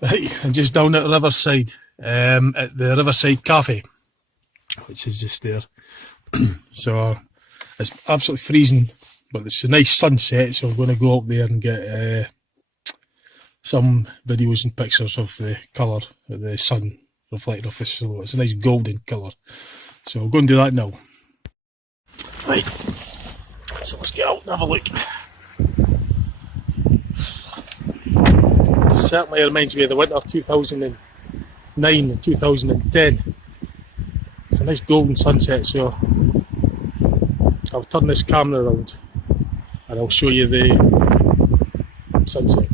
Right, and just down at Riverside, at the Riverside Cafe, which is just there. So it's absolutely freezing, but it's a nice sunset, so I'm going to go up there and get some videos and pictures of the colour of the sun reflecting off this. So it's a nice golden colour. So I'll go and do that now. Right, so let's get out and have a look. Certainly reminds me of the winter of 2009 and 2010. It's a nice golden sunset, so I'll turn this camera around and I'll show you the sunset.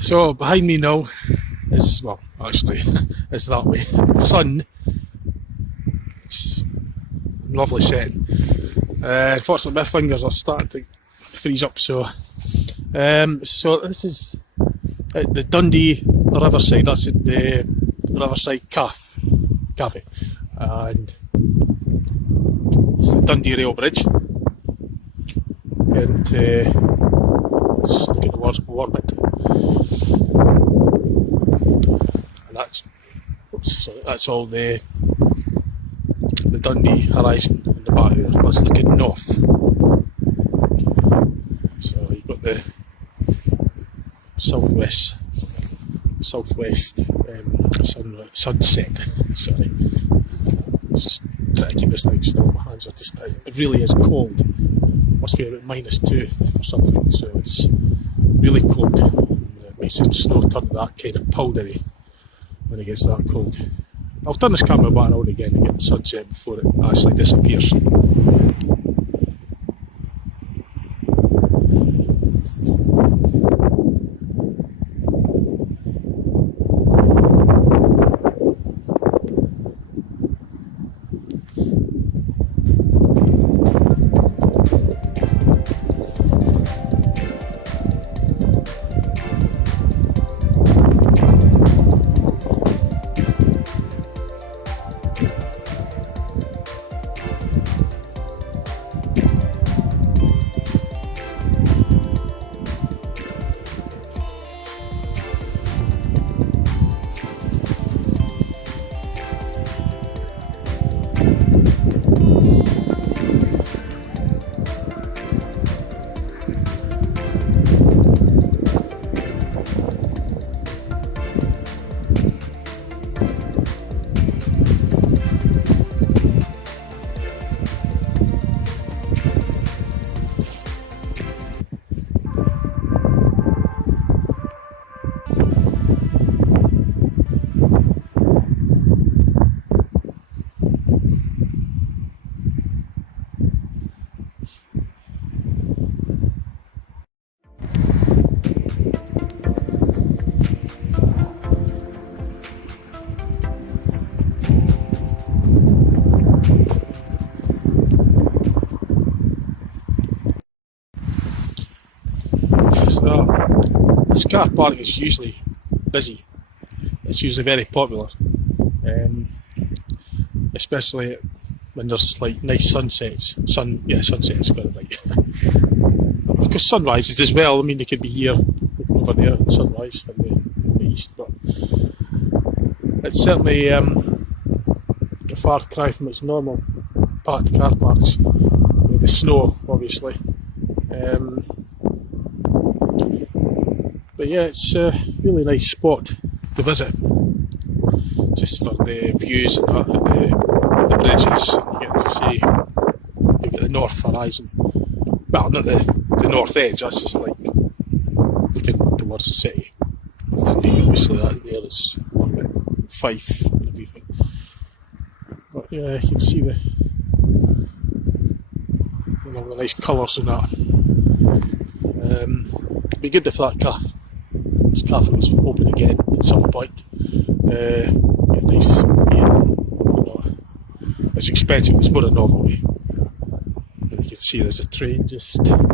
So behind me now is, well, actually it's that way, the sun. It's a lovely setting. Unfortunately my fingers are starting to freeze up, so this is at the Dundee Riverside. That's at the Riverside Cafe, and it's the Dundee Rail Bridge, and let's look at the word orbit. And that's all the Dundee horizon in the back there. Let's look at north. So you've got the southwest sunset. Sorry, just try to keep this thing still. My hands are just tight. It really is cold. Must be about -2 or something. So it's really cold. It makes the snow turn that kind of powdery when it gets that cold. I'll turn this camera back around again and get the sunset before it actually disappears. car park is usually busy. It's usually very popular, especially when there's like nice sunsets. Sunsets, got it right. Because sunrises as well. I mean, they could be here over there at sunrise in the east, but it's certainly a far cry from its normal packed car parks with the snow, obviously. But yeah, it's a really nice spot to visit, just for the views and the bridges. You get to see, you get the north horizon. Well, not the north edge. That's just like looking towards the city of Dundee. Obviously, that there is Fife and everything. But yeah, you can see the nice colours in that. It'd be good if this cafe was open again at some point. Get nice beer. It's expensive, it's more a novelty. And you can see there's a train just. I don't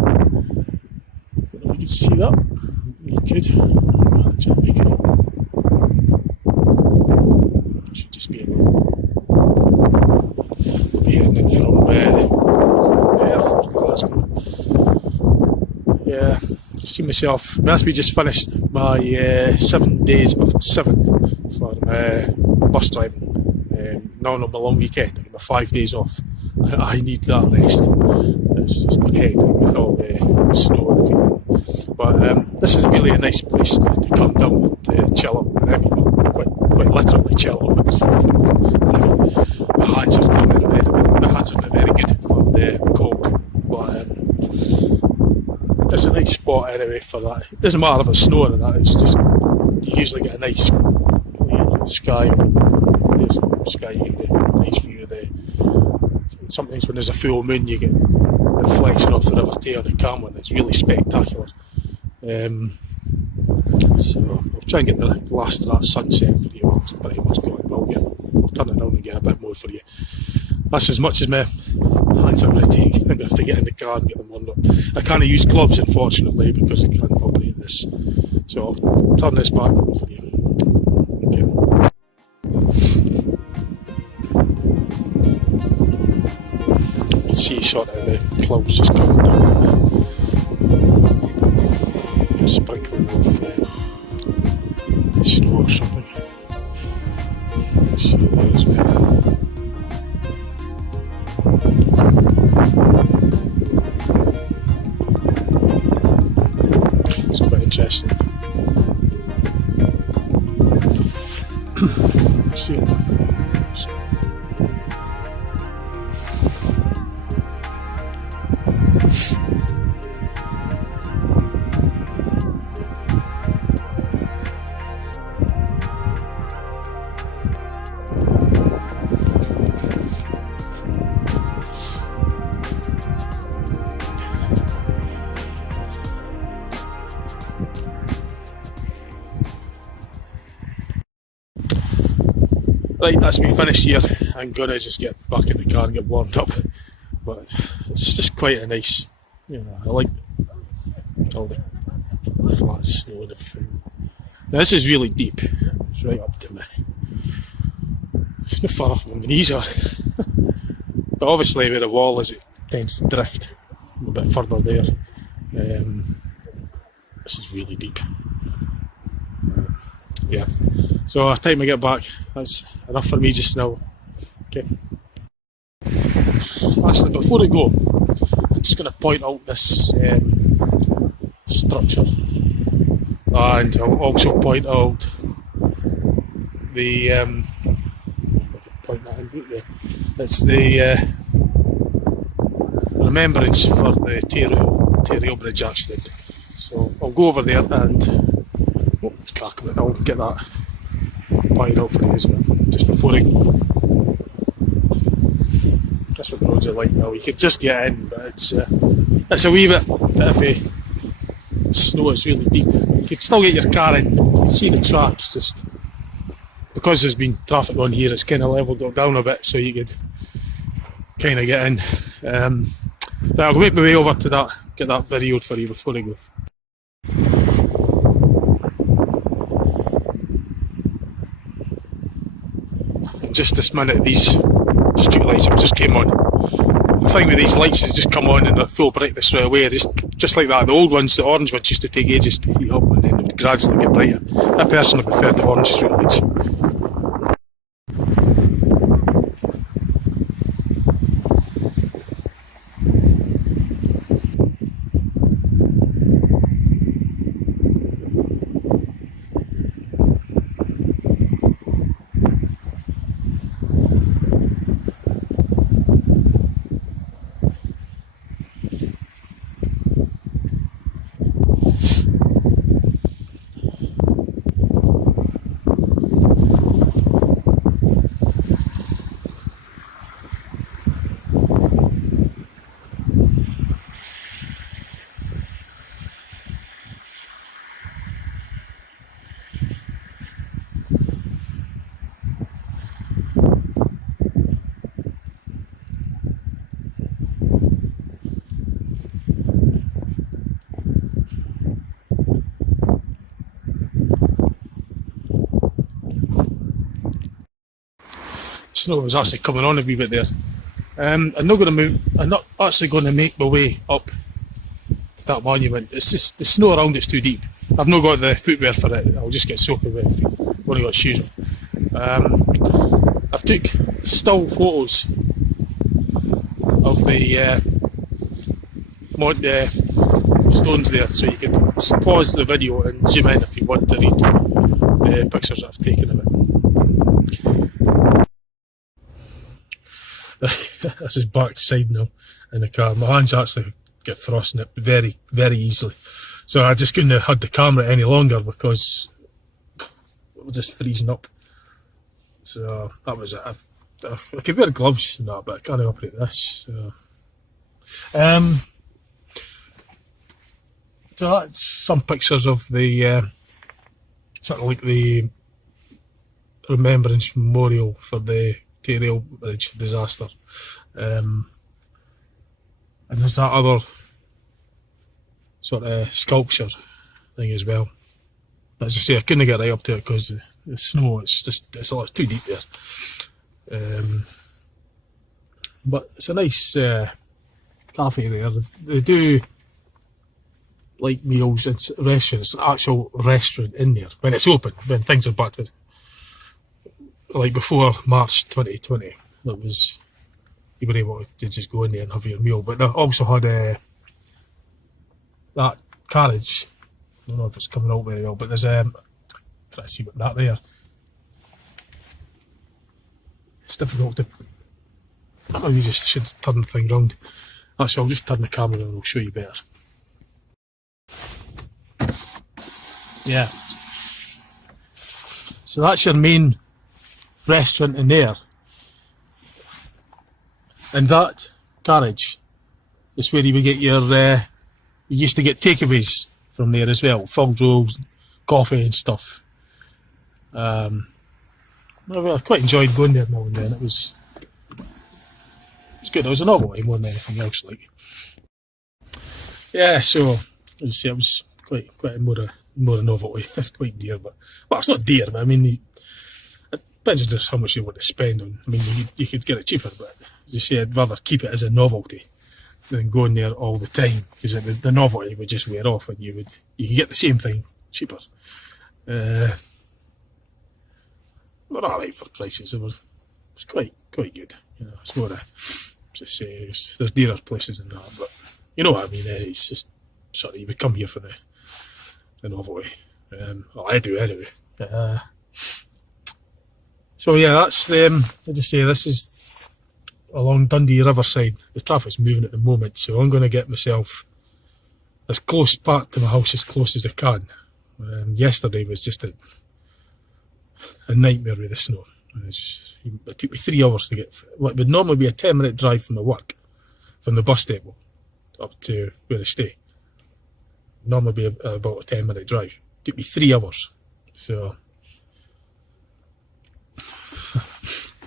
know if you can see that. You could. Try and make it up. It should just be we'll be heading in from Perth or Glasgow. Yeah, I've seen myself. That's me just finished my 7 days of 7 for bus driving. Now on my long weekend, I get my 5 days off. I need that rest. It's just been hectic with all the snow and everything. But this is really a nice place to come down and chill out. And quite literally chill out. My hands are coming red. My hands are not very good for the cold. But it's a nice spot anyway for that. It doesn't matter if it's snowing or that. It's just you usually get a nice sky. Sky, you get the nice view of the. Sometimes when there's a full moon, you get a reflection off the River Tay on the camera, and it's really spectacular. So I'll try and get the last of that sunset for you. It's pretty much going well. Yeah, I'll turn it down and get a bit more for you. That's as much as my hands are going to take. I'm going to have to get in the car and get them warmed up. I can't use gloves, unfortunately, because I can't operate this. So I'll turn this back on for you. Okay. You can see sort of the clouds just coming down a bit. Sprinkling of snow or something. See there as well. It's quite interesting. See it. Right, that's me finished here. I'm gonna just get back in the car and get warmed up. But it's just quite a nice, I like all the flat snow and everything. Now this is really deep. It's right up to me. It's not far off where my knees are. But obviously where the wall is, it tends to drift a bit further there. This is really deep. Yeah. So time I get back, that's enough for me just now. Okay. Actually, before I go, I'm just going to point out this structure, and I'll also point out the point that in there. It's the remembrance for the Tay Bridge accident. So I'll go over there and I'll get that pointed out for you as well, just before I go. That's what the roads are like now. You could just get in, but it's a wee bit iffy. The snow is really deep. You could still get your car in. You can see the tracks, just because there's been traffic on here, it's kind of levelled it down a bit, so you could kind of get in. I'll make my way over to that, get that videoed for you before I go. just this minute these street lights have just came on. The thing with these lights is just come on and they're full brightness right away, just like that. The old ones, the orange ones, used to take ages to heat up and then they would gradually get brighter. I personally prefer the orange street lights. Snow was actually coming on a wee bit there. I'm not going to move. I'm not actually going to make my way up to that monument. It's just the snow around it's too deep. I've not got the footwear for it. I'll just get soaking wet if I've only got shoes on. I've took still photos of the stones there, so you can pause the video and zoom in if you want to read the pictures that I've taken of it. This is backside now in the car. My hands actually get frost in it very, very easily. So I just couldn't have had the camera any longer because it was just freezing up. So that was it. I could wear gloves and that, but I can't operate this. So that's some pictures of the sort of like the remembrance memorial for the Rail Bridge disaster. And there's that other sort of sculpture thing as well. But as I say, I couldn't get right up to it because the snow, it's too deep there. But it's a nice cafe there. They do like meals, it's restaurants, an actual restaurant in there when it's open, when things are back to like before March 2020. That was, you were able to just go in there and have your meal. But they also had that carriage. I don't know if it's coming out very well, but there's try to see what that there. It's difficult to. I maybe just should turn the thing round. Actually, I'll just turn the camera and I'll show you better. Yeah. So that's your main restaurant in there. And that carriage is where you would get your. You used to get takeaways from there as well, fog rolls, coffee and stuff. I quite enjoyed going there now and then. It was good. It was a novelty more than anything else. Like, yeah. So as I say, it was quite more a novelty. It's quite dear, but well, it's not dear. But I mean, it depends on just how much you want to spend on. I mean, you could get it cheaper, but as I say, I'd rather keep it as a novelty than going there all the time, because the novelty would just wear off, and you could get the same thing cheaper. We're alright for prices. It was quite good. You know, it's more just say there's dearer places than that, but you know what I mean. It's just sort of you would come here for the novelty. Well, I do anyway. So yeah, that's as I say, this is along Dundee Riverside. The traffic's moving at the moment, so I'm going to get myself as close back to my house as close as I can. Yesterday was just a nightmare with the snow. It took me 3 hours to get what would normally be a 10-minute drive from my work, from the bus depot up to where I stay. Normally be about a 10-minute drive. It took me 3 hours. So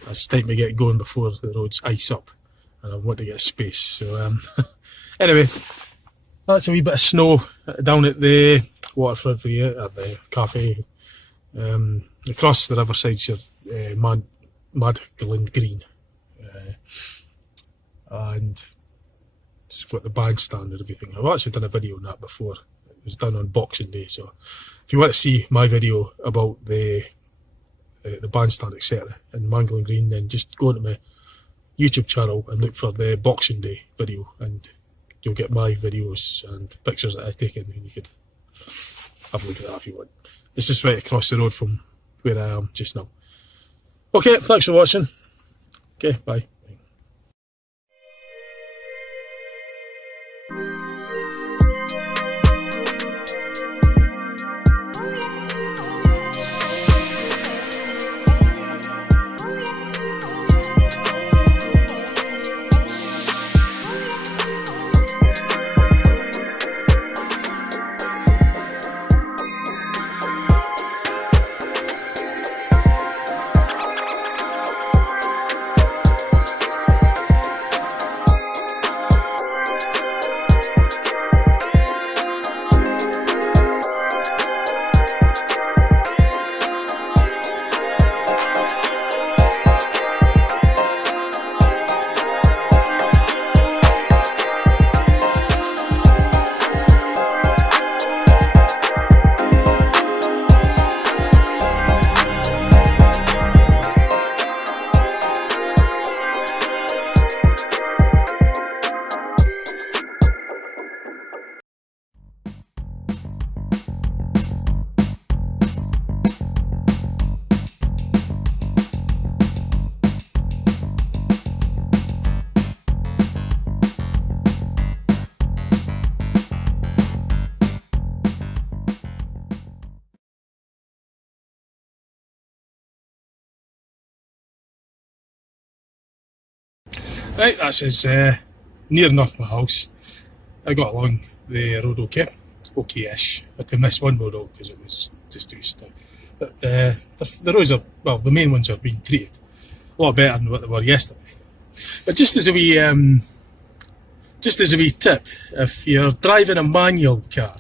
it's time to get going before the roads ice up, and I want to get space. So anyway, that's a wee bit of snow down at the waterfront at the cafe. Across the Riverside's your magdalene green, and it's got the bandstand and everything. I've actually done a video on that before. It was done on Boxing Day, so if you want to see my video about the bandstand, etc., and magdalene green, then just go to my YouTube channel and look for the Boxing Day video, and you'll get my videos and pictures that I've taken, and you could have a look at that if you want. It's just right across the road from where I am just now. Okay, thanks for watching. Okay, bye. Right, that's near enough my house. I got along the road okay-ish. Had to miss one road out because it was just too stiff. But the roads are, well, the main ones are being treated a lot better than what they were yesterday. But just as a wee tip, if you're driving a manual car,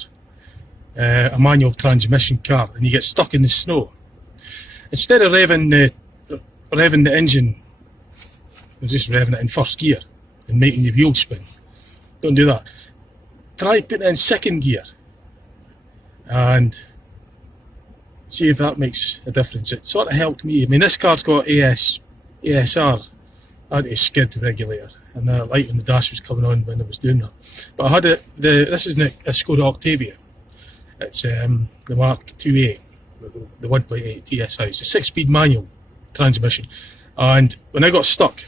a manual transmission car, and you get stuck in the snow, instead of revving the engine, just revving it in first gear and making the wheels spin. Don't do that. Try putting it in second gear and see if that makes a difference. It sort of helped me. I mean, this car's got ASR, anti-skid regulator, and the light on the dash was coming on when I was doing that. But I had this isn't a Skoda Octavia. It's the Mark IIA, the 1.8 TSI. It's a 6-speed manual transmission. And when I got stuck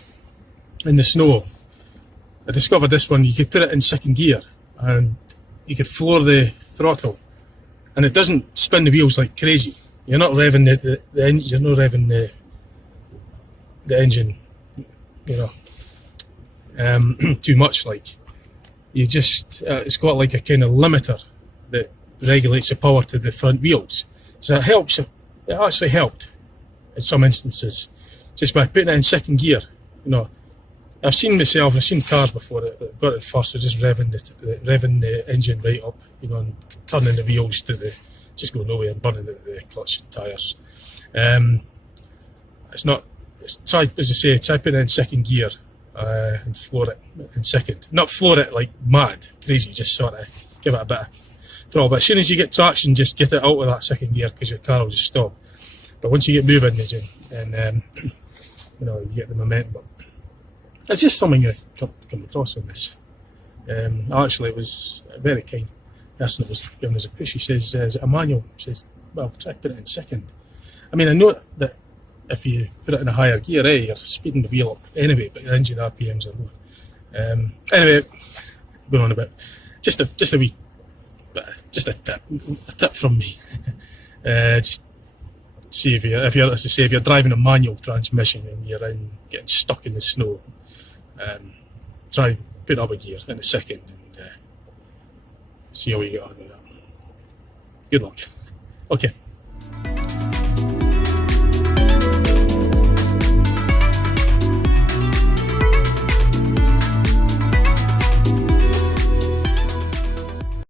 in the snow, I discovered this one. You could put it in second gear and you could floor the throttle, and it doesn't spin the wheels like crazy. You're not revving the engine. You're not revving the engine, you know, too much. Like, you just it's got like a kind of limiter that regulates the power to the front wheels. So it helps. It actually helped in some instances just by putting it in second gear. You know, I've seen cars before that got it first, so just revving the engine right up, you know, and turning the wheels to just go nowhere and burning the clutch and tyres. Try putting it in second gear and floor it in second. Not floor it like mad, crazy, just sort of give it a bit of throttle. But as soon as you get traction, just get it out of that second gear because your car will just stop. But once you get moving, and you know, you get the momentum up. It's just something I come across on this. Actually, it was a very kind person that was giving us a push. He says, is it a manual? He says, well, try to put it in second. I mean, I know that if you put it in a higher gear, you're speeding the wheel up anyway, but your engine RPMs are lower. Anyway, going on a bit. Just a tip from me. Just see if you're driving a manual transmission and you're getting stuck in the snow, try put up a gear in a second and see how you get on with that. Good luck. Okay.